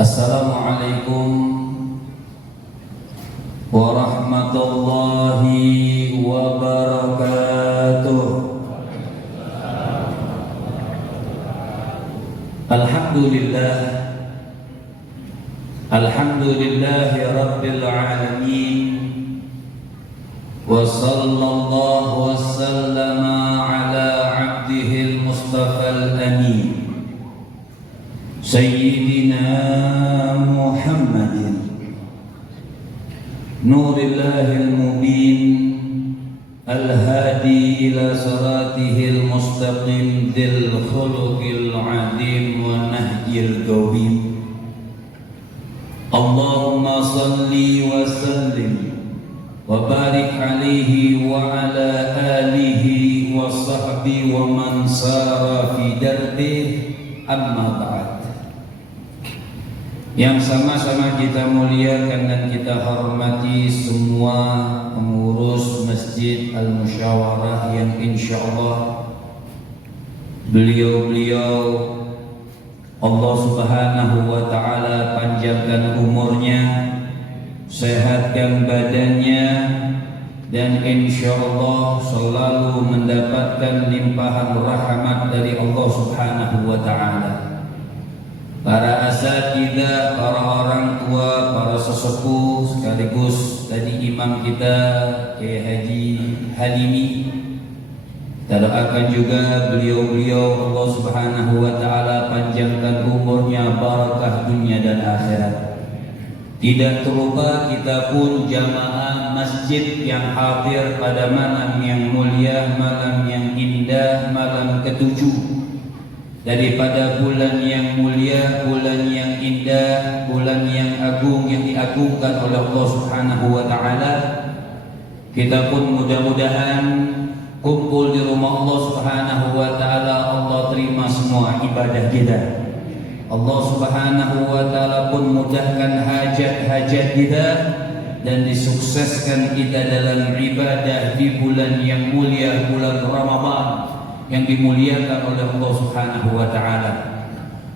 Assalamualaikum warahmatullahi wabarakatuh. Alhamdulillah, alhamdulillahi rabbil alamin, wa sallallahu wa sallama ala abdihil mustafal amin, Sayyidina Muhammadin Nurillahil Mubin, Al-Hadi ila siratihil mustaqim, Dil khuluqil adim wa nahjil qawim. Allahumma salli wa sallim wa barik alaihi wa ala alihi wa sahbihi wa man sara fi darbihi, amma ba'd. Yang sama-sama kita muliakan dan kita hormati semua pengurus Masjid Al-Musyawarah yang insyaallah beliau-beliau Allah Subhanahu wa ta'ala panjangkan umurnya, sehatkan badannya, dan insyaallah selalu mendapatkan limpahan rahmat dari Allah Subhanahu wa ta'ala. Para asatidzah, para orang tua, para sesepuh, sekaligus tadi imam kita Kiai Haji Halimi, kita doakan juga beliau-beliau Allah Subhanahu wa ta'ala panjangkan umurnya, barakah dunia dan akhirat. Tidak terlupa kita pun jamaah masjid yang hadir pada malam yang mulia, malam yang indah, malam ketujuh daripada bulan yang mulia, bulan yang indah, bulan yang agung, yang diagungkan oleh Allah Subhanahu wa ta'ala. Kita pun mudah-mudahan kumpul di rumah Allah Subhanahu wa ta'ala, Allah terima semua ibadah kita. Allah Subhanahu wa ta'ala pun mudahkan hajat-hajat kita dan disukseskan kita dalam ibadah di bulan yang mulia, bulan Ramadan yang dimuliakan oleh Allah Subhanahu wa ta'ala.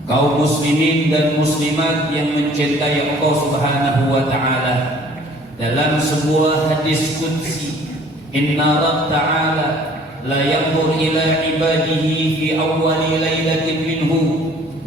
Kaum muslimin dan muslimat yang mencintai Allah Subhanahu wa ta'ala, dalam sebuah hadis qudsi, inna rabb ta'ala la yanzur ila ibadihi fi awwali lailatin minhu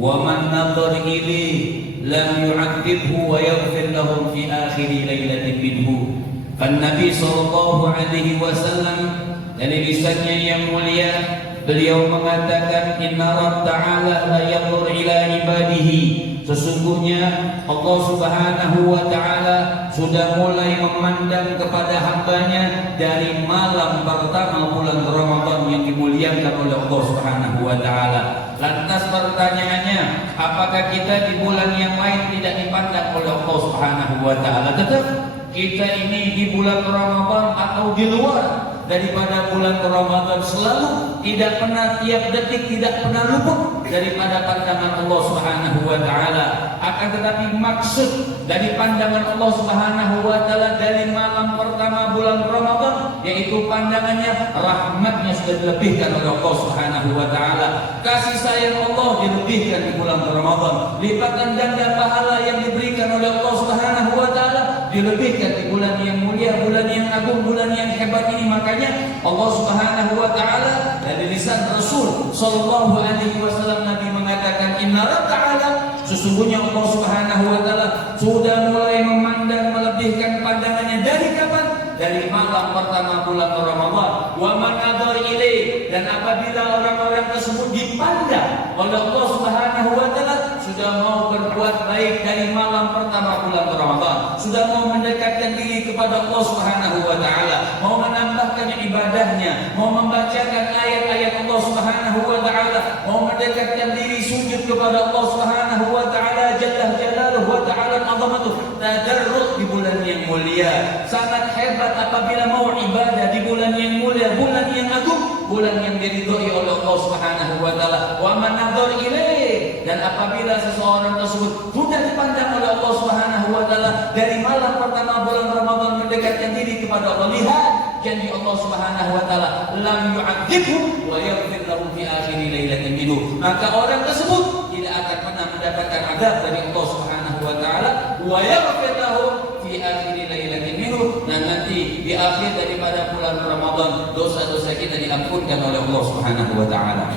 wa man nadhar ilayhi lam yu'adzibhu wa yaghfir lahum fi akhiri lailatin minhu. Nabi sallallahu alaihi wasallam dari lisannya yang mulia beliau mengatakan, inna rabb ta'ala la yanzur ila ibadihi, sesungguhnya Allah Subhanahu wa ta'ala sudah mulai memandang kepada hambanya dari malam pertama bulan Ramadan yang dimuliakan oleh Allah Subhanahu wa ta'ala. Lantas pertanyaannya, apakah kita di bulan yang lain tidak dipandang oleh Allah Subhanahu wa ta'ala? Tetap kita ini di bulan Ramadan atau di luar daripada bulan Ramadan selalu tidak pernah, tiap detik tidak pernah luput daripada pandangan Allah Subhanahu wa ta'ala. Akan tetapi maksud dari pandangan Allah Subhanahu wa ta'ala dari malam pertama bulan Ramadan, yaitu pandangannya, rahmatnya sudah dilebihkan oleh Allah Subhanahu wa ta'ala. Kasih sayang Allah dilebihkan di bulan Ramadan. Lipatan ganda pahala yang diberikan oleh Allah Subhanahu wa ta'ala dilebihkan di bulan yang mulia, bulan yang agung, bulan yang hebat ini. Makanya Allah Subhanahu wa ta'ala dari lisan Rasul sallallahu alaihi wasallam Nabi mengatakan, inna rabb ta'ala, sesungguhnya Allah Subhanahu wa ta'ala sudah mulai memandang, melebihkan pandangannya dari kapan? Dari malam pertama bulan Ramadan. Wa man nadhar ilaih, dan apabila orang-orang tersebut dipandang oleh Allah Subhanahu wa ta'ala sudah mau berbuat baik dari malam pertama bulan Ramadan, sudah mau mendekatkan diri kepada Allah Subhanahu wa ta'ala, mau menambahkan ibadahnya, mau membacakan ayat-ayat Allah Subhanahu wa ta'ala, mau mendekatkan diri sujud kepada Allah Subhanahu wa ta'ala jalla jalaluhu wa ta'ala azamatuh, tadarrus di bulan yang mulia. Sangat hebat apabila mau ibadah di bulan yang mulia, bulan yang agung, bulan yang diridhoi oleh Allah Subhanahu wa ta'ala. Wa man nadhar ilaih, dan apabila seseorang tersebut sudah dipandang oleh Allah Subhanahu wa ta'ala dari malam pertama bulan Ramadan mendekatkan diri kepada Allah, lihat janji Allah Subhanahu wa ta'ala, lam yu'adzibhu wa yaghfir lahu fi akhiri lailatin minhu, maka orang tersebut tidak akan pernah mendapatkan azab dari Allah Subhanahu wa taala wa yaghfir lahum fi akhir lailatin minhu, dan nanti di akhir daripada bulan Ramadan dosa-dosa kita diampunkan oleh Allah Subhanahu wa taala.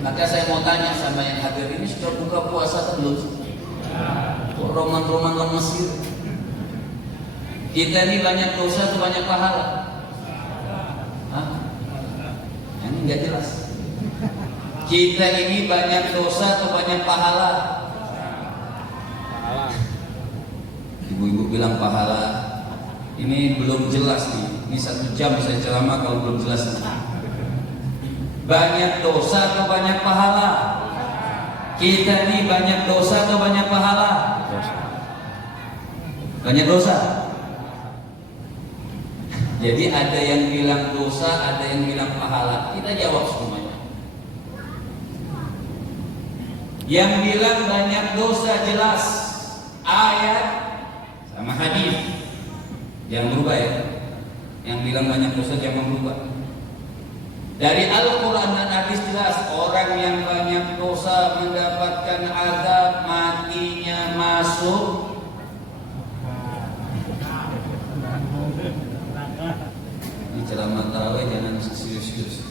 Maka saya mau tanya sama yang hadir ini, sudah buka puasa atau belum? Roman-roman Mesir. Kita ini banyak dosa atau banyak pahala? Hah? Ini nggak jelas. Kita ini banyak dosa atau banyak pahala? Ibu-ibu bilang pahala. Ini belum jelas nih. Ini 1 jam saya ceramah kalau belum jelas nih. Banyak dosa atau banyak pahala? Kita ini banyak dosa atau banyak pahala? Banyak dosa. Jadi ada yang bilang dosa, ada yang bilang pahala. Kita jawab semuanya. Yang bilang banyak dosa jelas ayat sama hadis. Jangan berubah ya. Yang bilang banyak dosa jangan berubah. Dari Al-Quran dan hadis jelas, orang yang banyak dosa mendapatkan azab, matinya masuk ini ceramah tarawih, jangan serius-serius.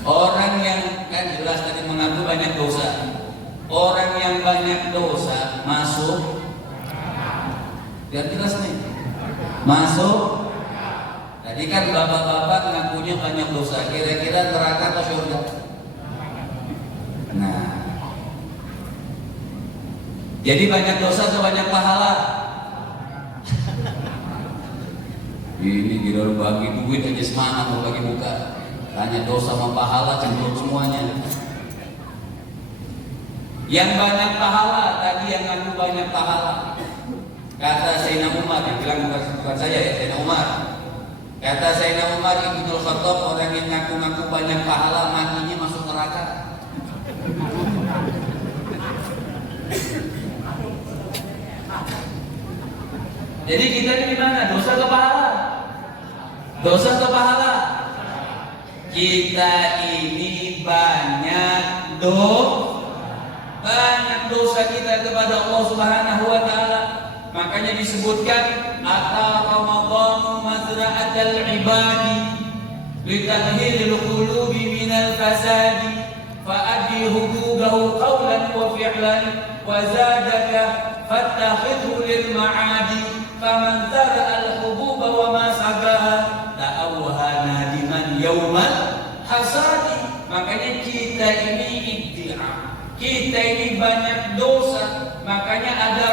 Orang yang kan jelas tadi mengaku banyak dosa, orang yang banyak dosa masuk, biar jelas nih, masuk. Tadi kan bapak-bapak ngakunya banyak dosa, kira-kira neraka atau surga? Nah, jadi banyak dosa atau banyak pahala? Ini kira bagi duit aja semangat mau bagi muka. Tanya dosa sama pahala cemplung semuanya. Yang banyak pahala tadi yang ngaku banyak pahala. Kata Sayyidina Umar, yang bilang bukan saya ya, Sayyidina Umar. Kata Sayyidina Umar Ibnul Khattab, orang yang ngaku-ngaku banyak pahala matinya masuk neraka. Jadi kita ini gimana? Dosa atau pahala? Dosa atau pahala? Kita ini banyak dosa kita kepada Allah Subhanahu wa taala. Makanya disebutkan ata Ramadan mazra'atal ibadi litahhilil qulubi minal fasadi fa'addi huquqahu qawlan wa fi'lan wa zadaka fattakhidhu lil ma'adi faman zara'al hububa wa ma sagaha ta'awha nadiman yawmal hasadi. Makanya kita ini iddia, kita ini banyak dosa. Makanya ada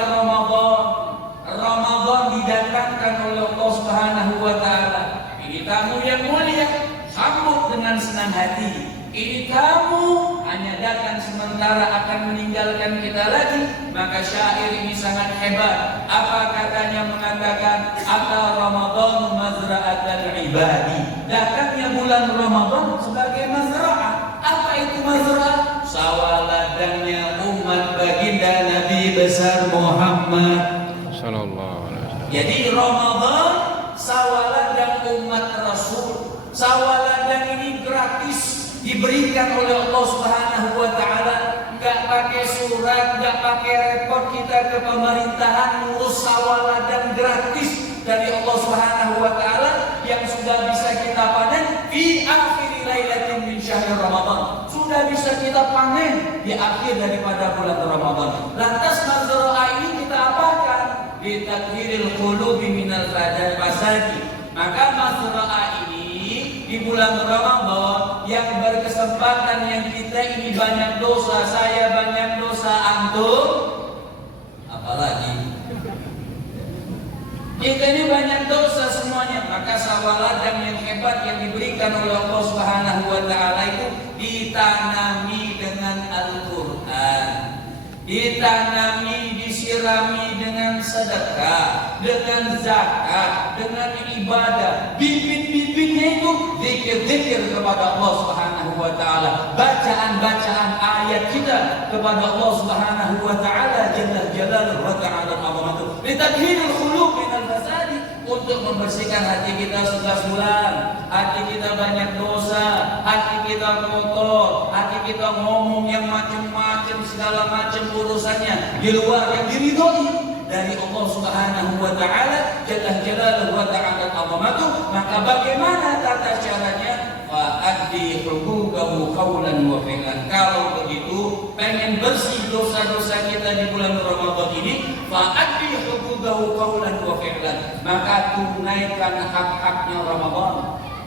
Ramadan didatangkan oleh Allah Subhanahu wa taala. Ini tamu yang mulia, sambut dengan senang hati. Ini tamu hanya datang sementara akan meninggalkan kita lagi. Maka syair ini sangat hebat. Apa katanya mengatakan ata Ramadan mazra'atal ibadi. Datangnya bulan Ramadan sebagai mazra'ah. Apa itu mazra'ah? Sawah ladangnya umat baginda Nabi besar Muhammad sallallahu alaihi wasallam. Jadi Ramadan sawah ladang umat Rasul. Sawah ladang ini gratis diberikan oleh Allah Subhanahu wa taala, enggak pakai surat, enggak pakai repot kita ke pemerintahan, ngurus sawah ladang gratis dari Allah Subhanahu wa taala yang sudah bisa kita panen fi akhir lailatin min syahr Ramadan. Sudah bisa kita panen di akhir daripada bulan Ramadan. Lantas mazra'ah ini kita apakan? Litadhiril qulubi minal fasadi. Maka mazra'ah ini di bulan Ramadan yang berkesempatan yang kita ini banyak dosa, saya banyak dosa, antum apalagi kita ini banyak dosa semuanya. Maka sawah ladang yang hebat yang diberikan oleh Allah Subhanahu wa taala itu ditanami dengan Al-Qur'an, ditanami, disirami dengan sedekah, dengan zakat, dengan ibadah. Bibit-bibitnya itu zikir-zikir kepada Allah Subhanahu wa taala, bacaan-bacaan ayat kita kepada Allah Subhanahu wa taala jalla jalaluhu wa ta'ala azamatuh. Litadhhirul qulub minal fasadi, untuk membersihkan hati kita 11 bulan. Hati kita banyak dosa, hati kita kotor, hati kita ngomong yang macam-macam, segala macam urusannya di luar yang diridhoi dari Allah Subhanahu wa taala jalla jalaluhu wa ta'ala azamatuh. Maka bagaimana tata caranya? Fa'addi huquqahu qawlan wa fi'lan. Kalau begitu, pengen bersih dosa-dosa kita di bulan Ramadan ini, fa'addi huquqahu qawlan wa fi'lan. Maka tunaikan hak-haknya Ramadan.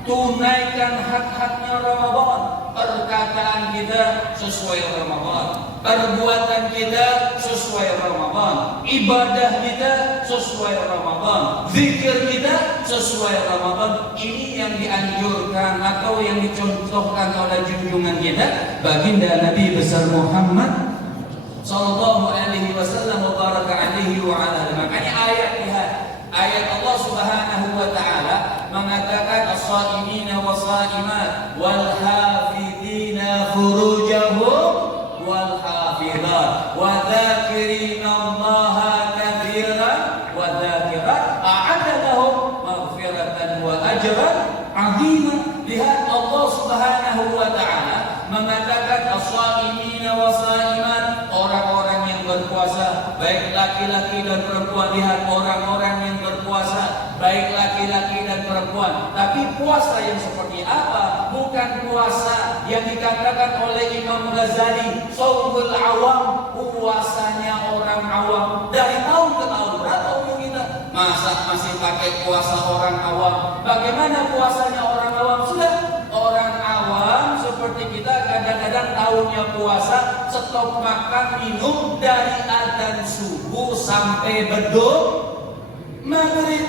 Tunaikan hak-haknya Ramadan. Perkataan kita sesuai Ramadan, perbuatan kita sesuai Ramadan, ibadah kita sesuai Ramadan, zikir kita sesuai Ramadan. Ini yang dianjurkan atau yang dicontohkan oleh junjungan kita baginda Nabi besar Muhammad sallallahu alaihi wasallam wa baraka alaihi wa ala. Makanya ayat Allah Subhanahu wa taala mengatakan as-shaimina was-saimat wal hafidina furujahum wal hafizat wa dzakirina Allaha katsiran wa dzakirat a'adda lahum maghfiratan wa ajran 'azima. Lihat Allah Subhanahu wa taala mengatakan as-shaimina was-saimat, orang-orang yang berpuasa, baik laki-laki dan perempuan. Lihat orang-orang yang berpuasa, baik laki-laki dan perempuan. Tapi puasa yang seperti apa? Bukan puasa yang dikatakan oleh Imam Ghazali shaumul awam, puasanya orang awam. Dari tahun ke tahun, berapa umur kita? Masa masih pakai puasa orang awam? Bagaimana puasanya orang awam? Sudah, orang awam seperti kita kadang-kadang tahunnya puasa stop makan minum dari adzan subuh sampai beduk maghrib.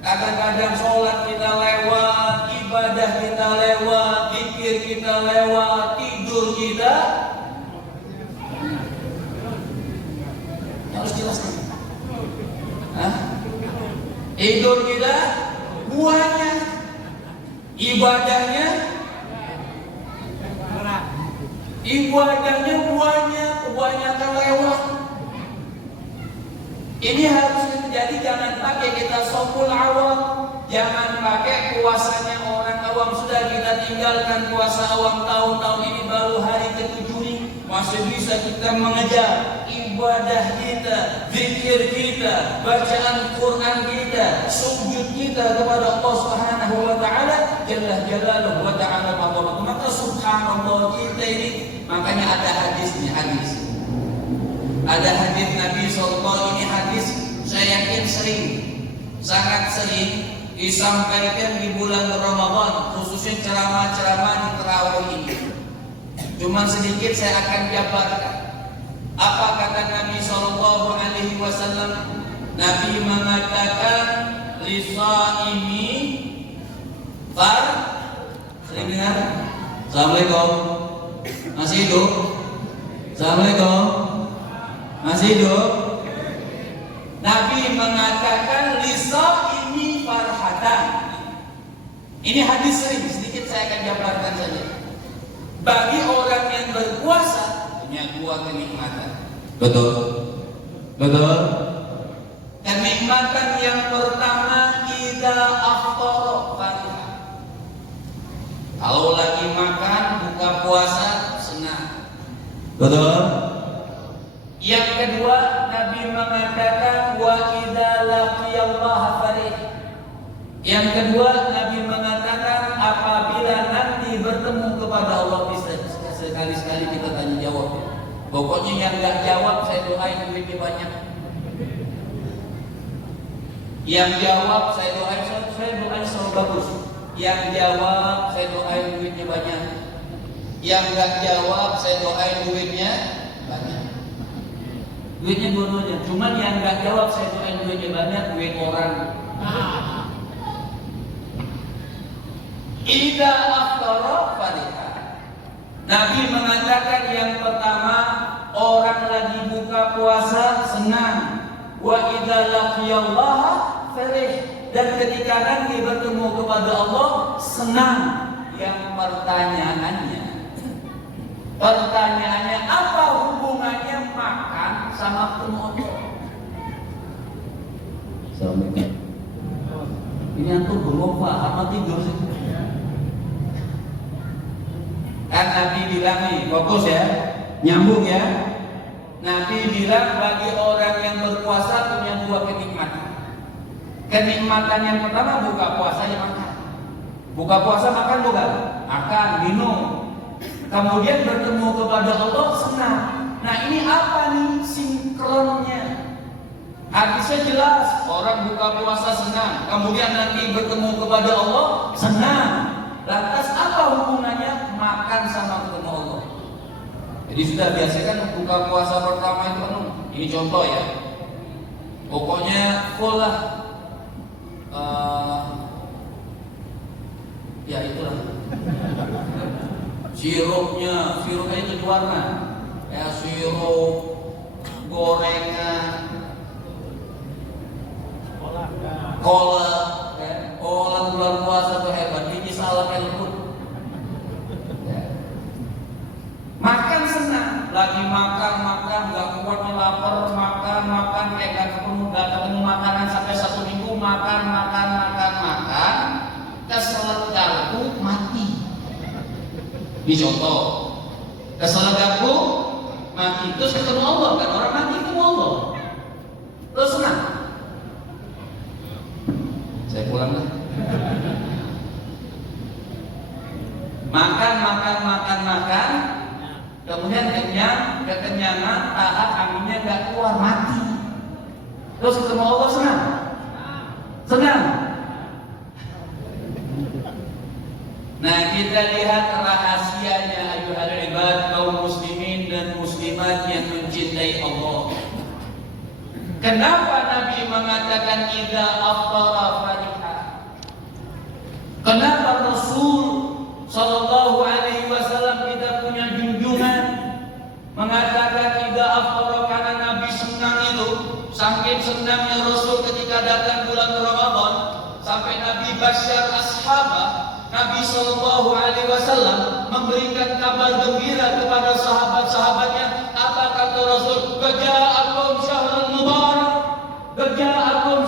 Kadang-kadang sholat kita lewat, ibadah kita lewat, zikir kita lewat, tidur kita harus jelas nih. Tidur kita buahnya, ibadahnya buahnya kebanyakan lewat. Ini harus terjadi. Jangan pakai kita sopul awam, jangan pakai puasanya orang awam. Sudah kita tinggalkan puasa awam tahun-tahun ini, baru hari ke-7 ini masih bisa kita mengejar ibadah kita, zikir kita, bacaan Quran kita, sujud kita kepada Allah Subhanahu wa taala jalla jalaluhu wa ta'ala azamatuh. Maka subhanallah kita ini, makanya ada hadisnya, ada hadis Nabi sallallahu, ini hadis saya yakin sangat sering disampaikan di bulan Ramadan, khususnya ceramah-ceramah di tarawih ini. Cuma sedikit saya akan jabarkan. Apa kata Nabi sallallahu alaihi wasallam? Nabi mengatakan lisaimi far. Sering dengar? Assalamualaikum. Masih hidup? Assalamualaikum. Masih hidup? Nabi mengatakan lisaimi farhatan. Ini hadis sering, sedikit saya akan jabarkan saja. Bagi orang yang berpuasa punya dua kenikmatan. Betul. Kenikmatan yang pertama, idza aftara farihah. Kalau lagi makan buka puasa senang. Betul. Yang kedua, Nabi mengatakan wa idza laqiyallaha farih. Yang kedua, Nabi mengatakan apabila nanti bertemu kepada Allah. Bisa sekali-sekali kita tanya jawab. Pokoknya yang enggak jawab saya doain duitnya banyak. Yang jawab saya doain selalu bagus. Yang jawab saya doain duitnya banyak. Yang enggak jawab saya doain duitnya banyak. Duitnya dua-duanya. Cuman yang enggak jawab saya doain duitnya banyak, duit orang. Idza aftara farihah. Nabi mengatakan yang pertama, orang lagi buka puasa senang. Wa idza laqiyallaha farih. Dan ketika nanti bertemu kepada Allah senang. Yang pertanyaannya apa hubungannya makan sama ketemu Allah? Assalamualaikum. Ini antum belum paham apa tidur sih? Kan Nabi bilang nih, fokus ya, nyambung ya. Nabi bilang bagi orang yang berpuasa punya dua kenikmatan. Kenikmatan yang pertama buka puasa ya makan. Buka puasa makan bukan? Makan, minum. Kemudian bertemu kepada Allah senang. Nah ini apa nih sinkronnya? Hadisnya jelas, orang buka puasa senang, kemudian nanti bertemu kepada Allah senang. Lantas apa hubungannya makan sama ketemu Allah? Jadi sudah biasa kan buka puasa pertama itu ini contoh ya. Pokoknya full lah. Ya itulah. Sirupnya itu warna. Ya sirup, gorengan, kolak, ya. Orang bulan puasa tuh hebat, biji salak yang lembut. Ya. Makan senang, lagi makan, gak kuat lapar, makan, kayak gak ketemu makanan sampai 1 minggu, makan, keselak garpu mati. Ini contoh, keselak garpu mati, terus ketemu Allah kan, orang mati ketemu Allah, terus senang. Saya pulang lah. Makan, kemudian kekenyangan, tahan anginnya gak keluar, mati. Terus ketemu Allah senang. Nah kita lihat rahasianya ayuhal ibad, kaum muslimin dan muslimat yang mencintai Allah. Kenapa Nabi mengatakan idza aftara fariha? Kenapa Rasul sallallahu alaihi wasallam tidak punya junjungan mengatakan idza aftara, karena Nabi senang itu, saking senangnya Rasul ketika datang bulan Ramadan sampai Nabi basyar ashabah. Nabi sallallahu alaihi wasallam memberikan kabar gembira kepada sahabat-sahabatnya. Apa kata Rasul? Ja'akum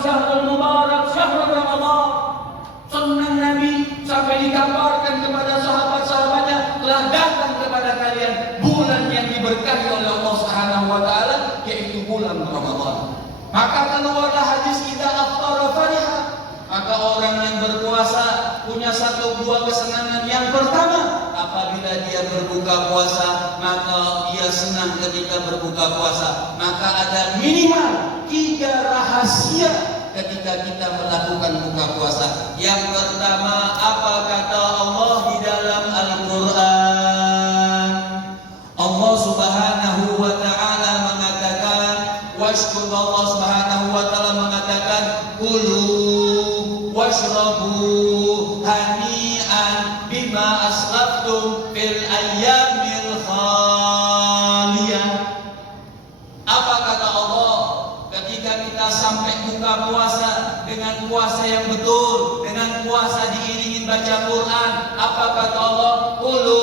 syahrul mubarak, syahrul Ramadan. Senang Nabi sampai dikabarkan kepada sahabat-sahabatnya, telah datang kepada kalian bulan yang diberkahi oleh Allah Subhanahu wa taala, yaitu bulan Ramadan. Maka keluarlah hadis idza aftara fariha. Maka orang yang berpuasa punya 1-2 kesenangan. Yang pertama, apabila dia berbuka puasa, maka dia senang ketika berbuka puasa. Maka ada minimal 3 rahasia ketika kita melakukan buka puasa. Yang pertama, apa kata Allah di dalam Al-Quran? Allah Subhanahu wa ta'ala mengatakan, Allah Subhanahu wa ta'ala mengatakan, kulu washrabu hani'an bima aslaftum fil ayyamil khaliyah. Apa kata Allah ketika kita sampai buka puasa dengan puasa yang betul, dengan puasa diiringi baca Quran? Apa kata Allah? Kulu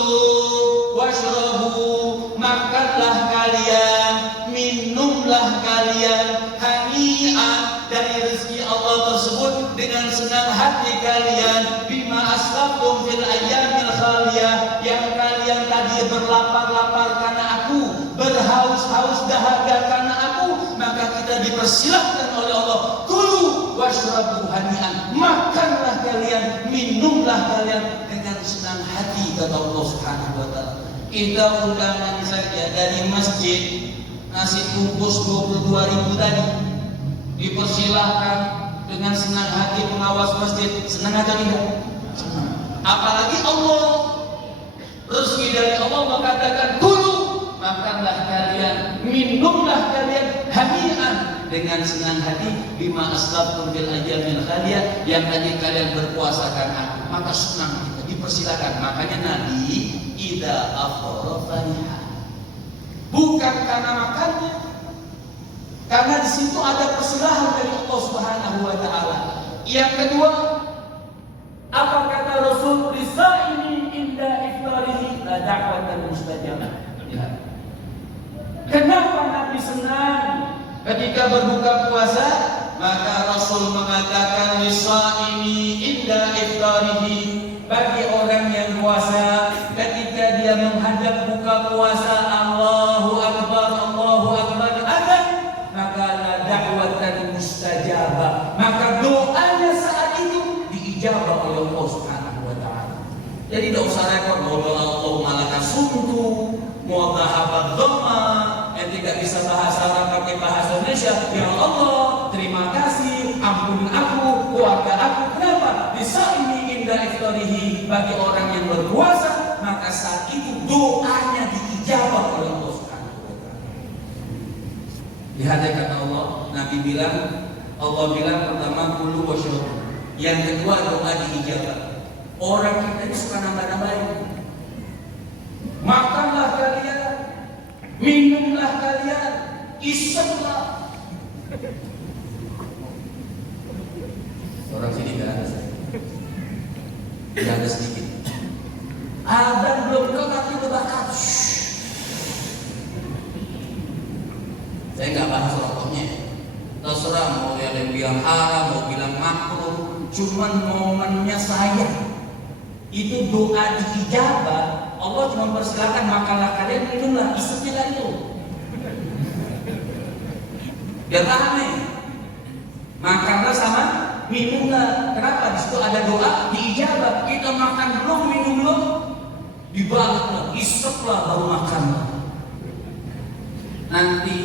washrabu, makanlah kalian, minumlah kalian, hani'an, dari rezeki Allah tersebut dengan senang hati kalian, bima aslaftum fil ayyamil khaliyah, yang kalian tadi berlapar-lapar karena aku, berhaus-haus dahaga karena aku, maka kita dipersilahkan oleh Allah, kulu washrabu hani'an, makanlah kalian, minumlah kalian dengan senang hati, kata Allah Subhanahu wa taala. Kita undangan saja dari masjid, nasi bungkus 22.000 tadi, dipersilahkan dengan senang hati pengawas masjid. Senang atau tidak? Senang. Apalagi Allah, rezeki dari Allah mengatakan kulu, makanlah kalian, minumlah kalian, hani'an, dengan senang hati, bima aslaftum fil ayyamil khaliyah, yang tadi kalian berpuasa karena aku. Maka senang kita, dipersilakan. Makanya Nabi idza aftara fariha, bukan karena makannya, karena di situ ada persilahan dari Allah Subhanahu wa taala. Yang kedua, apa kata Rasul? Risaini inda iftarihi la da'watan mustajabah. Ya. Kenapa Nabi senang ketika berbuka puasa? maka Rasul mengatakan lisaimi inda iftarihi, bagi orang yang puasa ketika dia menghadap buka puasa Allahu Akbar adzan, maka la da'watan mustajabah, maka doanya saat itu diijabah oleh Allah Subhanahu wa taala. Jadi tidak usah repot Allah malaka suntu mau dhahabat dhamma, yang tidak bisa bahasa Arab pakai bahasa Indonesia. Ya Allah, terima kasih, ampun aku, keluarga aku. Kenapa? Lisaimi inda iftarihi, bagi orang yang berpuasa maka saat itu doanya diijabah oleh Allah Subhanahu wa taala. Lihat kata Allah, Nabi bilang, Allah bilang pertama kulu wasyrabu, yang kedua doa diijabah. Orang kita ini suka nambah-nambahin. Makanlah kalian, minumlah kalian, isaplah. Orang sini nggak ada, nggak ada sedikit. Ada belum kelar itu bakar. Saya nggak bahas rokoknya. Terserah mau yang bilang haram, mau bilang makruh. Cuman momennya saya itu doa diijabah. Allah cuma persilakan makanlah kalian, minumlah, isapnya kan itu. Biar paham nih. Makanlah sama minumlah. Kenapa? Di situ ada doa diijabah. Kita makan belum, minum belum, dibaliklah, isaplah baru makanlah. Nanti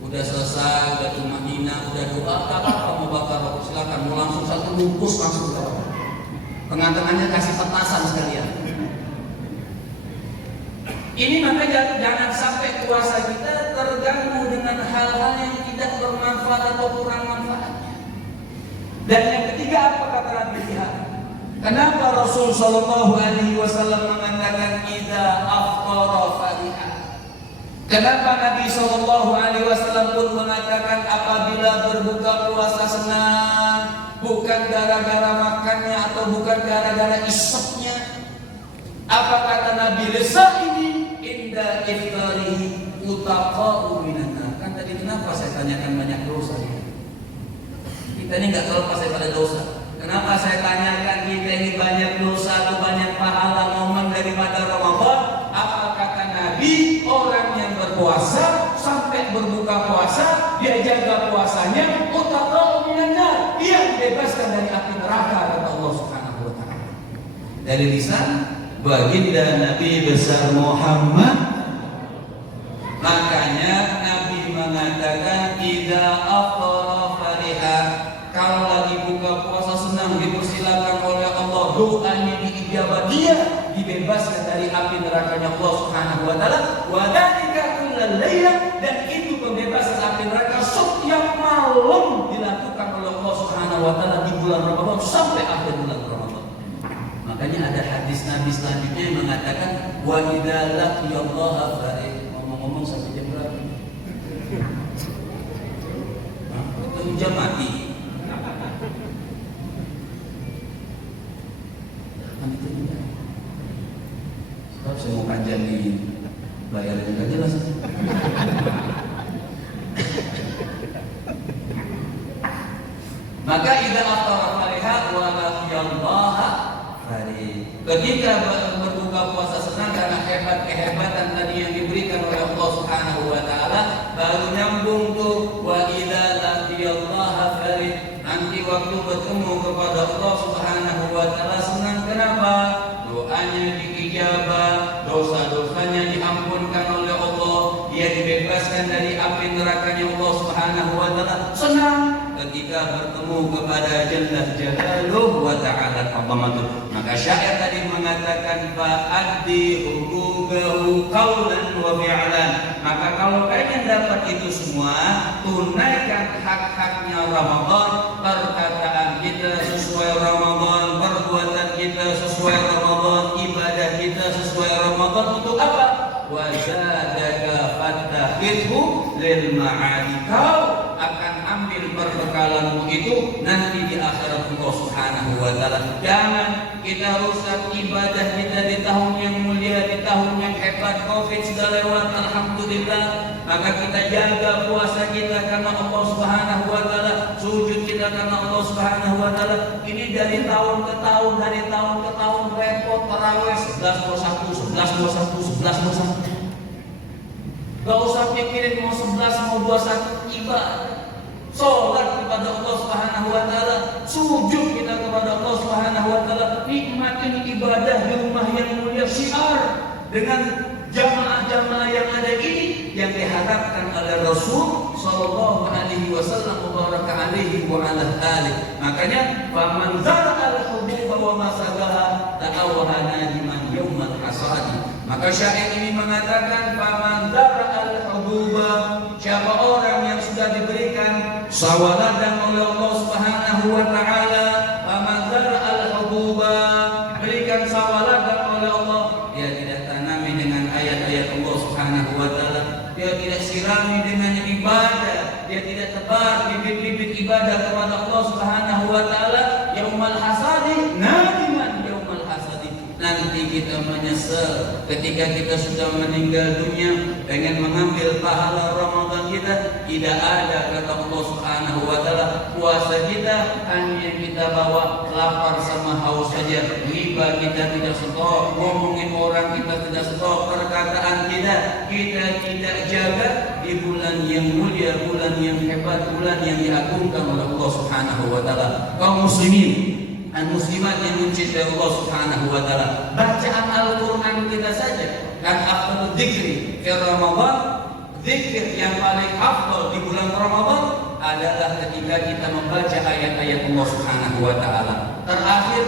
udah selesai, udah tumanina, udah doa, apa mau bakar rokok silakan. Mau langsung satu bungkus langsung ke tengah-tengahnya kasih petasan sekalian. Ini makanya jangan sampai puasa kita terganggu dengan hal-hal yang tidak bermanfaat atau kurang manfaatnya. Dan yang ketiga, apa kata Nabi? Kenapa Rasul Shallallahu Alaihi Wasallam mengatakan idza aftara fariha? Kenapa Nabi Shallallahu Alaihi Wasallam pun mengatakan apabila berbuka puasa senang, bukan gara-gara makannya atau bukan gara-gara isapnya? Apa kata Nabi? Lisaimi inda iftarihi utaqa'u minan nar. Kan tadi kenapa saya tanyakan banyak dosa ya? Kita ini nggak terlepas daripada dosa. Kenapa saya tanyakan kita ini banyak dosa atau banyak pahala momen daripada Ramadan? Apa kata Nabi? Orang yang berpuasa sampai berbuka puasa, dia jaga puasanya, utaqa'u minan nar, dia dibebaskan dari api neraka kata Allah Subhanahu wa taala. Dari lisan baginda Nabi besar Muhammad. Makanya Nabi mengatakan idza aftara fariha, kalau lagi buka puasa senang, dipersilakan oleh Allah, doanya diijabah, dia dibebaskan dari api nerakanya Allah Subhanahu wa taala. Wa dzalika kullal laila, dan itu pembebasan api neraka setiap malam dilakukan oleh Allah Subhanahu wa taala di bulan Ramadan sampai akhir bulan Ramadan. Makanya ada hadis Nabi selanjutnya yang mengatakan wa idza laqiyallaha fa'id. Ngomong-ngomong sampai jam berapa? Itu jam mati. Sebab saya mau kajian di bayaran nggak jelas. Maka idza aftara fariha wa laqiyallaha fa'id. Ketika berbuka puasa senang karena kehebatan tadi yang diberikan oleh Allah Subhanahu wa taala, baru nyambung tuh wa idza laqiyallaha farid. Nanti waktu bertemu kepada Allah Subhanahu wa taala senang. Kenapa? Doanya diijabah, dosa-dosanya diampunkan oleh Allah, dia dibebaskan dari api nerakanya Allah Subhanahu wa taala. Senang ketika bertemu kepada Jalla Jalaluhu wa ta'ala azamatuh. Maka syair tadi mengatakan fa'addi huquqahu qawlan wa fi'lan. Maka kalau pengen dapat itu semua, tunaikan hak-haknya Ramadan, perkataan kita sesuai Ramadan, perbuatan kita sesuai Ramadan, ibadah kita sesuai Ramadan. Untuk apa? Wa zadaka fattakhidhu lil ma'adi. Kau akan ambil perbekalanmu itu nanti di akhirat Allah Subhanahu wa taala. Jangan kita rusak ibadah kita di tahun yang mulia, di tahun yang hebat. Covid sudah lewat, alhamdulillah. Maka kita jaga puasa kita karena Allah Subhanahu wa taala, sujud kita karena Allah Subhanahu wa taala. Ini dari tahun ke tahun, repot tarawih 11 mau 1, 11 mau 1. Gak usah pikirin mau 11 mau 21, ibadah. Sholat kepada Allah Subhanahu wa taala, sujud kita kepada Allah Subhanahu wa taala, nikmatin ibadah di rumah yang mulia, syiar dengan jamaah-jamaah yang ada ini yang diharapkan oleh Rasul sallallahu alaihi wasallam mubaraka alaihi wa ala alihi. Makanya faman zara'al hububa wa masagaha ta'awwaha nadiman yaumal hasadi. Maka syair ini mengatakan faman zara'al hububa, siapa orang yang sudah diberikan sawaladan oleh Allah Subhanahu wa taala, faman zara'al hububa, berikan sawaladan oleh Allah, dia tidak tanami dengan ayat-ayat Allah Subhanahu wa taala, dia tidak sirami dengan ibadah, dia tidak tebar bibit-bibit ibadah kepada Allah Subhanahu wa taala, yaumal hasadi nadiman yaumal hasadi. Nanti kita menyesal ketika kita sudah meninggal dunia, pengen mengambil pahala Ramadan kita, tidak ada kata Allah Subhanahu wa taala. Puasa kita hanya yang kita bawa lapar sama haus saja. Riba kita tidak stop, ngomongin orang kita tidak stop, perkataan kita tidak jaga di bulan yang mulia, bulan yang hebat, bulan yang diagungkan oleh Allah Subhanahu wa taala. Kaum muslimin dan muslimat yang mencintai Allah Subhanahu wa taala, bacaan Al-Qur'an kita saja kan afdalul dzikri fi Ramadan. Zikir yang paling afdal di bulan Ramadan adalah ketika kita membaca ayat-ayat Allah Subhanahu wa taala. Terakhir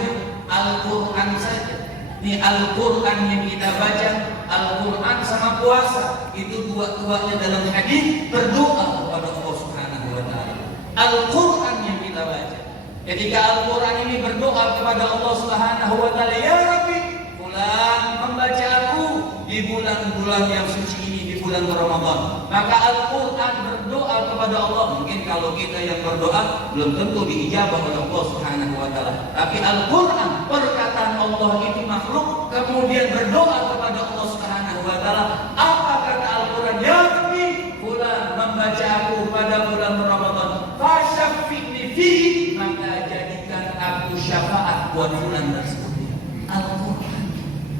Al-Qur'an saja. Ini Al-Qur'an yang kita baca, Al-Qur'an sama puasa, itu dua-duanya dalam hadis berdoa kepada Allah Subhanahu wa taala. Al-Qur'an yang kita baca, ketika Al-Quran ini berdoa kepada Allah Subhanahu wa taala, ya Rabbi, fulan membaca aku di bulan-bulan yang suci ini, di bulan Ramadan. Maka Al-Quran berdoa kepada Allah. Mungkin kalau kita yang berdoa belum tentu diijabah oleh Allah Subhanahu wa taala. Tapi Al-Quran, perkataan Allah itu makhluk, kemudian berdoa kepada Allah Subhanahu wa taala. Apa kata Al-Quran? Ya Rabbi, fulan membaca aku pada bulan Ramadan. Fasyafi'ni fihi, maka jadikan aku syafaat buat bulan tersebut. Al-Quran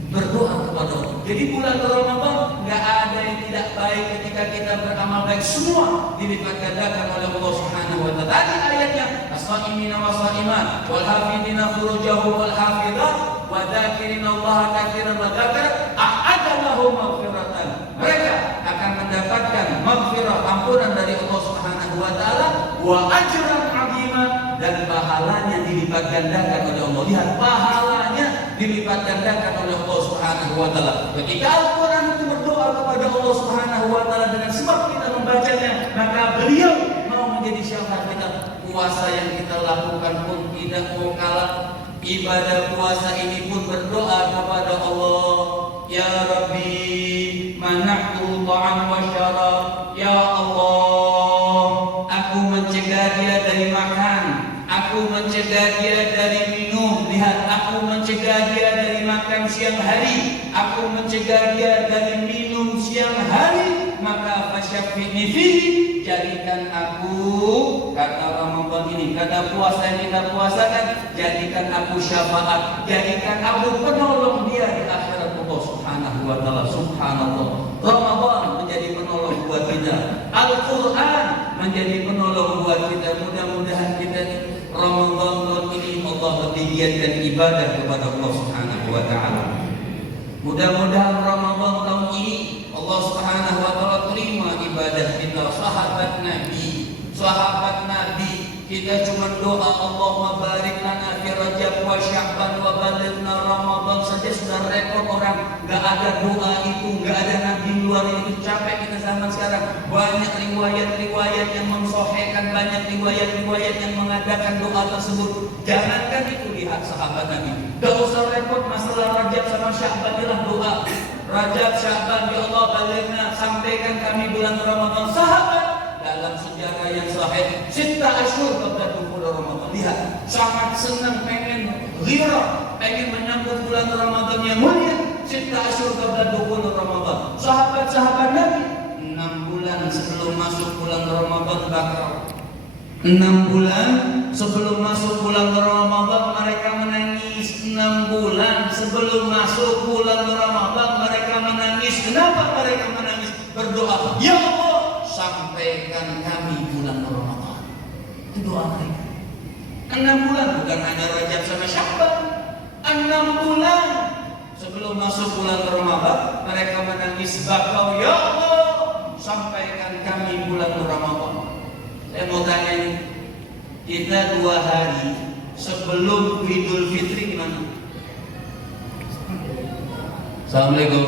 berdoa kepada Allah. Jadi bulan Ramadan nggak ada yang tidak baik ketika kita beramal baik, semua dilipat gandakan oleh Allah Subhanahu wa taala. Tadi ayatnya as-shaimina was-shaimat wal hafidina furujahum wal hafidat wa dzakirina Allah katsiran wa dzakara a'adda lahum maghfiratan. Mereka akan mendapatkan maghfirah, ampunan dari Allah Subhanahu wa taala, wa ajran 'azima, dan pahalanya dilipat gandakan oleh Allah. Lihat, pahalanya dilipat gandakan oleh Allah Subhanahu wa taala. Ketika Al-Qur'an itu berdoa kepada Allah Subhanahu wa taala dengan sebab kita membacanya, maka beliau mau menjadi syafaat kita. Puasa yang kita lakukan pun tidak mau kalah. Ibadah puasa ini pun berdoa kepada Allah, ya Rabbi, mana'tu ta'am wa syarab. Ya Allah, aku mencegah dia dari makan, aku mencegah dia dari minum. Lihat, aku mencegah dia dari makan siang hari, aku mencegah dia dari minum siang hari. Maka fasyafi'ni fihi, jadikan aku, kata Ramadan ini, kata puasa yang kita puasakan, jadikan aku syafaat, jadikan aku penolong dia di akhirat Allah Subhanahu wa taala. Subhanallah, Ramadan menjadi penolong buat kita, Al-Quran menjadi penolong buat kita. Mudah-mudahan kita Ramadan tahun ini Allah lebih giatkan ibadah kepada Allah Subhanahu wa taala. Mudah-mudahan Ramadan tahun ini Allah Subhanahu wa taala terima ibadah kita. Sahabat Nabi, kita cuma doa Allahumma barik lana fi Rajab wa Sya'ban wa balighna Ramadan saja sudah repot orang. Enggak ada doa itu, enggak ada nabi luar itu. Capek kita zaman sekarang. Banyak riwayat-riwayat yang mensahihkan, banyak riwayat-riwayat yang mengadakan doa tersebut. Jangankan itu, lihat sahabat Nabi. Enggak usah repot masalah Rajab sama Sya'ban, adalah doa. Rajab, Sya'ban, ya Allah balighna, sampaikan kami bulan Ramadan. Sahabat dalam sejarah yang sahih, Sitta Asyhur qabla dukhul Ramadan. Lihat, sangat senang, pengen ghirah, pengen menyambut bulan Ramadan yang mulia. Sitta Asyhur qabla dukhul Ramadan. Sahabat-sahabat Nabi 6 bulan bulan sebelum masuk bulan Ramadan bakal 6 bulan sebelum masuk bulan Ramadan mereka menangis. 6 bulan sebelum masuk bulan Ramadan mereka menangis. Kenapa mereka menangis? Berdoa, ya Allah, sampaikan kami bulan Ramadan. Itu doa mereka. 6 bulan, bukan hanya Rajab sama Sya'ban. 6 bulan sebelum masuk bulan Ramadan mereka menangis bakau, ya Allah, sampaikan kami bulan Ramadan. Saya mau tanya nih, kita 2 hari sebelum Idul Fitri gimana? Assalamualaikum.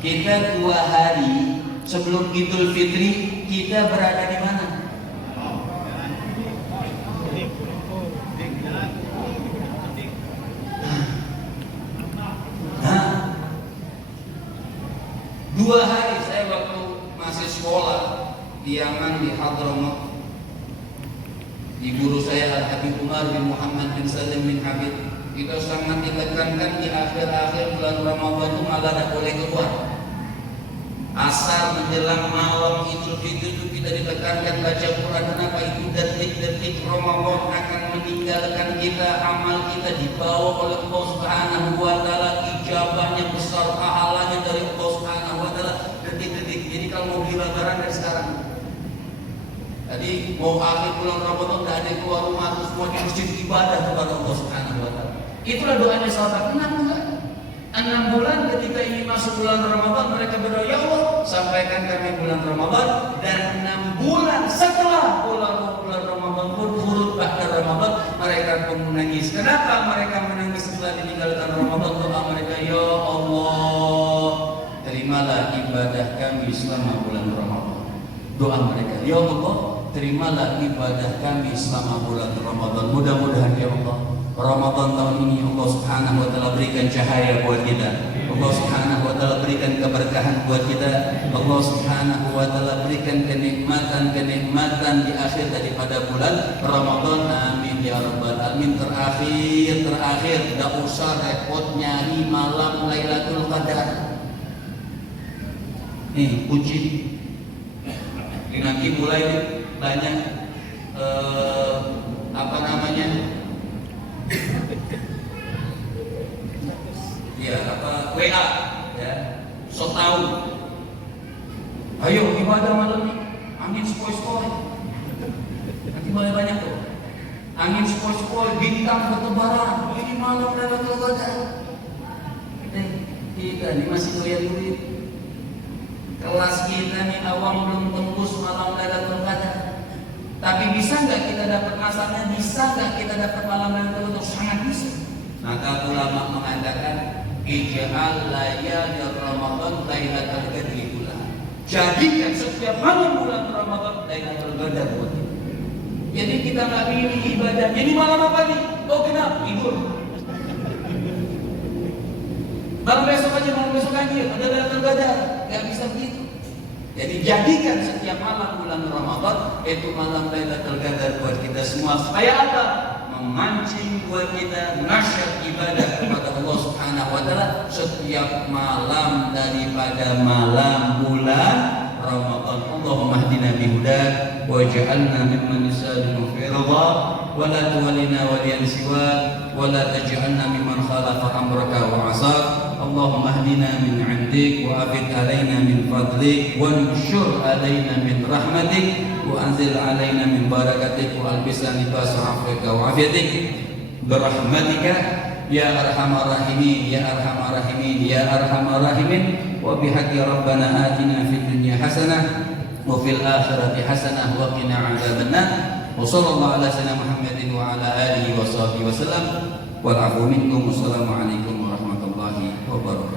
Kita 2 hari sebelum Idul Fitri kita berada di mana? Nah, 2 hari saya waktu masih sekolah di Yaman di Hadramaut, di guru saya Al-Habib Umar bin Muhammad bin Salim bin Habib, kita sangat ditekankan di akhir-akhir bulan Ramadan itu malah tidak boleh keluar. Asal menjelang malam Idul Fitri itu kita ditekankan baca Quran. Kenapa? Itu detik-detik Ramadan akan meninggalkan kita, amal kita dibawa oleh Allah Subhanahu wa taala, ijabahnya besar, pahalanya dari Allah Subhanahu wa taala detik-detik. Jadi kalau mau beli lebaran dari sekarang. Tadi mau akhir bulan Ramadan tidak ada keluar rumah, terus semua di masjid ibadah kepada Allah Subhanahu wa taala. Itulah doanya sahabat. 6 bulan ketika ini masuk bulan Ramadan mereka berdoa, ya Allah, sampaikan kami bulan Ramadan. Dan 6 bulan setelah bulan Ramadan pun urut bahkan Ramadan mereka pun menangis. Kenapa mereka menangis setelah ditinggalkan Ramadan? Doa mereka, ya Allah, terimalah ibadah kami selama bulan Ramadan. Doa mereka, ya Allah, terimalah ibadah kami selama bulan Ramadan. Mudah-mudahan ya Allah, Ramadan tahun ini Allah Subhanahu wa taala berikan cahaya buat kita. Allah Subhanahu wa taala berikan keberkahan buat kita. Allah Subhanahu wa taala berikan kenikmatan di akhir daripada bulan Ramadan. Amin ya rabbal alamin. Terakhir tidak usah repot nyari malam Lailatul Qadar. Nih kunci. Nanti mulai banyak WA ya, so tahu. Ayo ibadah malam ini, angin sepoi-sepoi. Nanti banyak tuh. Angin sepoi-sepoi, bintang bertebaran. Ini malam Lailatul Qadar. Kita nih masih doyan duit. Kelas kita nih awam belum tembus malam Lailatul Qadar. Tapi bisa nggak kita dapat masalahnya? Bisa nggak kita dapat malam Lailatul Qadar? Sangat bisa. Maka ulama mengatakan ij'al layali Ramadan Lailatul Qadri pula. Jadikan setiap malam bulan Ramadan Lailatul Qadar buat kita. Jadi kita nggak pilih ibadah. Jadi malam apa nih? Oh kenapa? Tidur. Baru besok aja ada Lailatul Qadar. Nggak bisa begitu. Jadi jadikan setiap malam bulan Ramadan itu malam Lailatul Qadar buat kita semua. Supaya apa? Memancing buat kita nasyat ibadah kepada Allah Subhanahu wa taala setiap malam daripada malam bulan Ramadan. Allahumma hdina bihudak waj'alna mimman yusalimu fi ridha wa la tuwallina waliyan siwa wa la taj'alna mimman khalafa amraka wa 'asak. Allahumma hdina min 'indik wa afid alaina min fadlik wa nshur alaina min rahmatik wa anzil alaina min barakatik wa albisna libas afwika wa afiyatik birahmatika ya arhamar rahimin ya arhamar rahimin ya arhamar rahimin wa bihaqqi rabbana atina fid dunya hasanah wa fil akhirati hasanah wa qina adzabannar wa sallallahu ala sayyidina Muhammadin wa ala alihi wa sahbihi wasallam wal afu minkum. Wassalamu alaikum warahmatullahi wabarakatuh.